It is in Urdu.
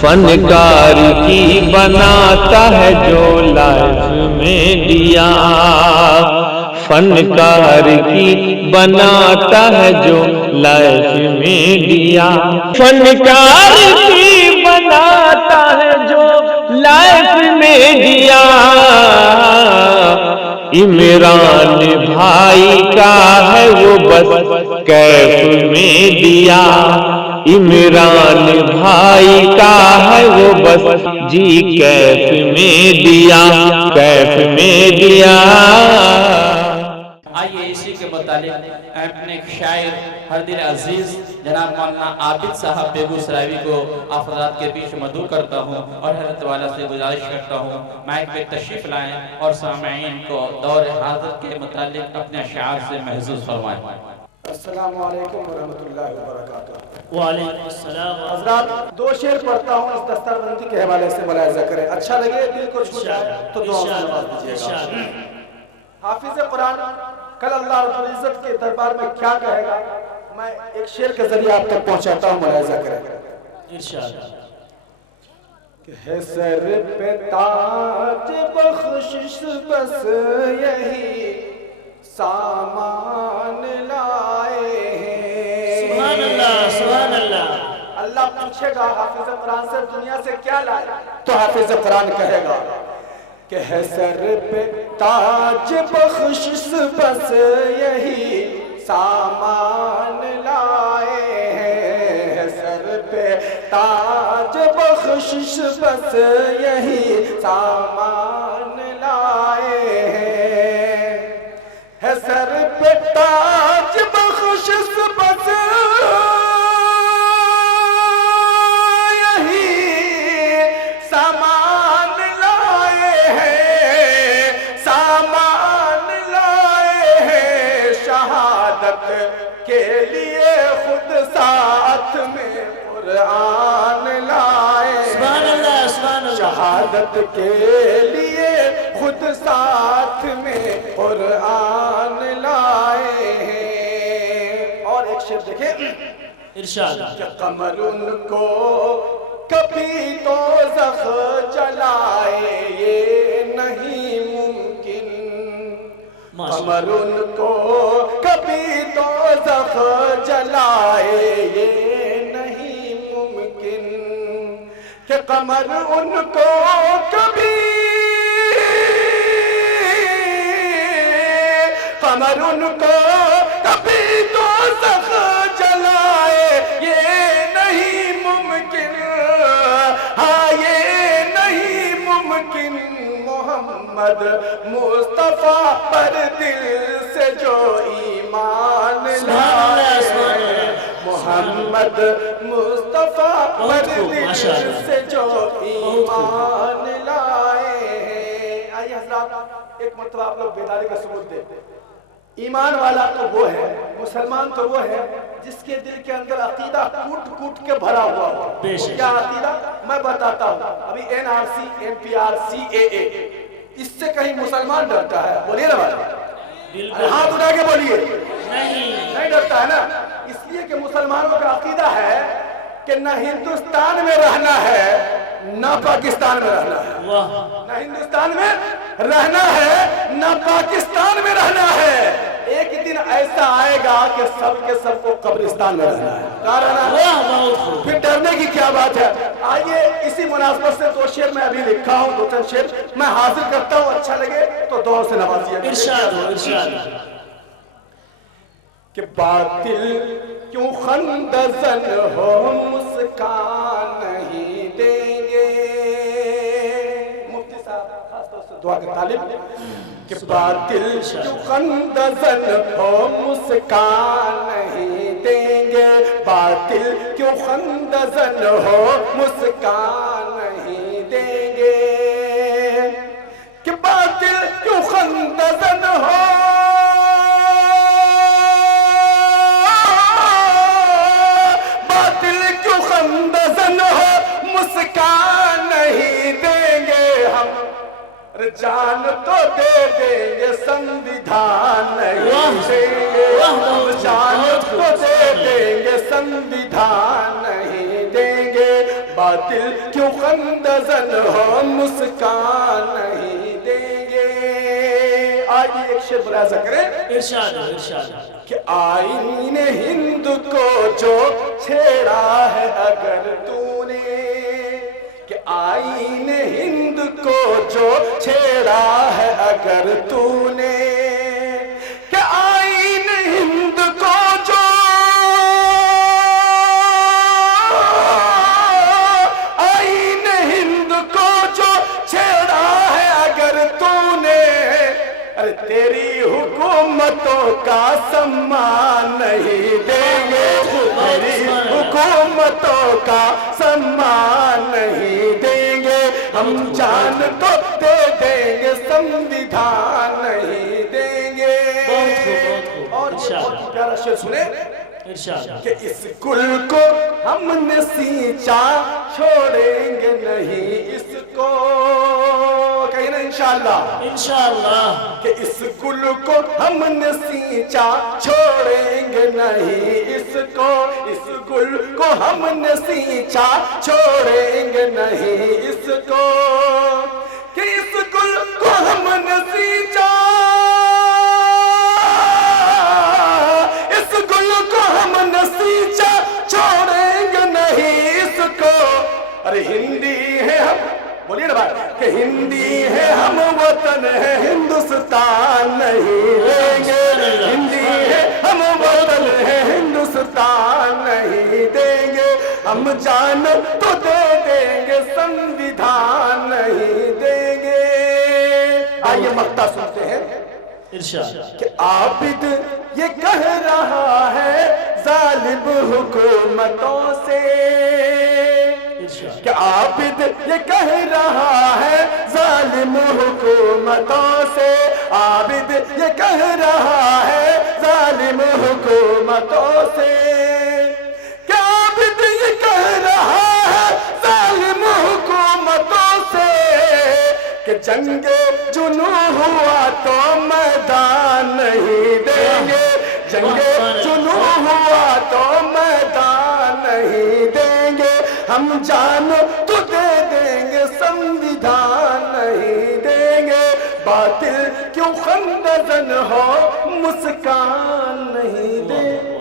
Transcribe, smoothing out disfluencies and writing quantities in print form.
فنکار کی بناتا ہے جو لائف میں دیا، فنکار کی بناتا ہے جو لائف میں دیا، فنکار کی بناتا ہے جو لائف میں دیا، عمران بھائی کا ہے وہ بس کیف میں دیا، عمران بھائی کا ہے وہ بس جی کیف میں دیا، کیف میں دیا۔ آئیے اسی کے متعلق اپنے ایک شاعر ہر دل عزیز جناب مولانا عابد صاحب بیگو سراوی کو افراد کے بیچ مدعو کرتا ہوں اور حضرت والا سے گزارش کرتا ہوں مائک پہ تشریف لائیں اور سامعین کو دور حاضر کے متعلق اپنے اشعار سے محظوظ فرمائیں۔ السلام علیکم ورحمۃ اللہ وبرکاتہ۔ وعلیکم السلام۔ حضرات دو شعر پڑھتا ہوں اس دستار بندی کے حوالے سے ملاحظہ کریں، اچھا لگے دل کو چھو جائے تو دعا سے نواز دیجیے گا۔ حافظ قرآن کل اللہ رب العزت کے دربار میں کیا کہے گا، میں ایک شعر کے ذریعے آپ تک پہنچاتا ہوں، ملاحظہ کریں۔ ارشاد کہ ہے سر پہ تاج بخشش بس یہی سامان لائے ہیں۔ سبحان اللہ، سبحان اللہ۔ اللہ پوچھے گا حافظ قرآن سے دنیا سے کیا لائے، تو حافظ قرآن کہے گا کہ ہے سر پہ تاج بخشش بس یہی سامان لائے ہیں، ہے سر پہ تاج بخشش بس یہی سامان لائے ہیں، ہے سر پہ تاج بخشش بس کے لیے خود ساتھ میں قرآن لائے، سبحان اللہ، سبحان اللہ۔ شہادت کے لیے خود ساتھ میں قرآن لائے ہیں۔ اور ایک شعر دیکھیں، ارشاد کہ قمر ان کو کبھی دوزخ جلائے یہ نہیں ممکن، قمر ان کو کبھی دوزخ جلائے یہ نہیں ممکن، کہ قمر ان کو کبھی، قمر ان کو کبھی دوزخ جلائے یہ نہیں ممکن، ہاں یہ نہیں ممکن، محمد مصطفیٰ پر دل سے جو ایمان لائے، محمد مصطفیٰ پر دل سے جو ایمان لائے ہیں۔ آئیے حضرات ایک مرتبہ آپ لوگ بیداری کا ثبوت دیں۔ ایمان والا تو وہ ہے، مسلمان تو وہ ہے جس کے دل کے اندر عقیدہ کوٹ کوٹ کے بھرا ہوا ہو۔ کیا عقیدہ؟ میں بتاتا ہوں۔ ابھی NRC NPR CAA اس سے کہیں مسلمان ڈرتا ہے؟ بولیے نا بھائی، ہاتھ اٹھا کے بولیے۔ نہیں ڈرتا ہے نا، اس لیے کہ مسلمانوں کا عقیدہ ہے کہ نہ ہندوستان میں رہنا ہے نہ پاکستان میں رہنا ہے، نہ ہندوستان میں رہنا ہے نہ پاکستان میں رہنا ہے، ایک دن ایسا آئے گا کہ سب کے سب کو قبرستان میں رہنا ہے۔ کہاں رہنا ہے؟ پھر ڈرنے کی کیا بات ہے؟ آئیے اسی مناسبت سے دو شعر میں ابھی لکھا ہوں، دو تین شعر میں حاصل کرتا ہوں، اچھا لگے تو دعا سے نوازیے۔ ارشاد ہو، ارشاد کہ باطل کیوں خندزن ہو مسکان نہیں دیں گے، مفتی صاحب خاص طور سے دعا کے طالب، کہ باطل کیوں خندزن ہو مسکان نہیں دیں گے، باطل کیوں خندزن ہو مسکان نہیں دیں گے، کہ باطل کیوں خندزن ہو مسکان نہیں دیں گے ہم، جان تو دے دیں گے سنویدھان نہیں دیں گے ہم، جان تو دے دیں گے سنویدھان نہیں دیں گے، باطل کیوں خندزن ہو مسکان نہیں دیں گے. آئیے ایک شعر ملاحظہ کریں. ارشاد ارشاد. کہ آئین ہند کو جو چھیڑا ہے اگر تو نے, کہ آئین ہند کو جو چھیڑا ہے اگر تو نے, کہ آئین ہند کو جو, آئین ہند کو جو چھیڑا ہے اگر تو نے, ارے تیری حکومتوں کا سمان نہیں دیں گے, تیری حکومتوں کا سمان نہیں دیں گے, ہم جان تو دے دیں گے سنویدھان نہیں دیں گے. اور بہت پیارا شعر سنیں کہ اس گل کو ہم نے سینچا چھوڑیں گے نہیں اس کو, کہیں نا انشاءاللہ انشاءاللہ, کہ اس گل کو ہم نے سینچا چھوڑیں گے نہیں اس کو, اس گل کو ہم نے سینچا چھوڑیں گے نہیں اس کو, کہ اس گل کو ہم نے سینچا, اس گل کو ہم نے سینچا چھوڑیں گے نہیں اس کو. ارے ہندی ہے ہم, بولیے نا بھائی, کہ ہندی ہے ہم وطن ہے ہندوستان نہیں دیں گے, ہندی ہے ہم وطن ہے ہندوستان نہیں دیں گے, ہم جان تو دے دیں گے سنویدھان نہیں دیں گے. آئیے مقطع سنتے ہیں. کہ عابد یہ کہہ رہا ہے ظالم حکومتوں سے, کہ عابد یہ کہہ رہا ہے ظالم حکومتوں سے, عابد یہ کہہ رہا ہے ظالم حکومتوں سے, کہ عابد یہ کہہ رہا ہے ظالم حکومتوں سے, کہ جنگ جنوں ہوا تو میدان نہیں دیں گے, جنگ جنوں ہوا تو میدان نہیں دیں گے, ہم جان تو دے دیں گے سنویدھان نہیں دیں گے, باطل کیوں خندزن ہو مسکان نہیں دیں گے.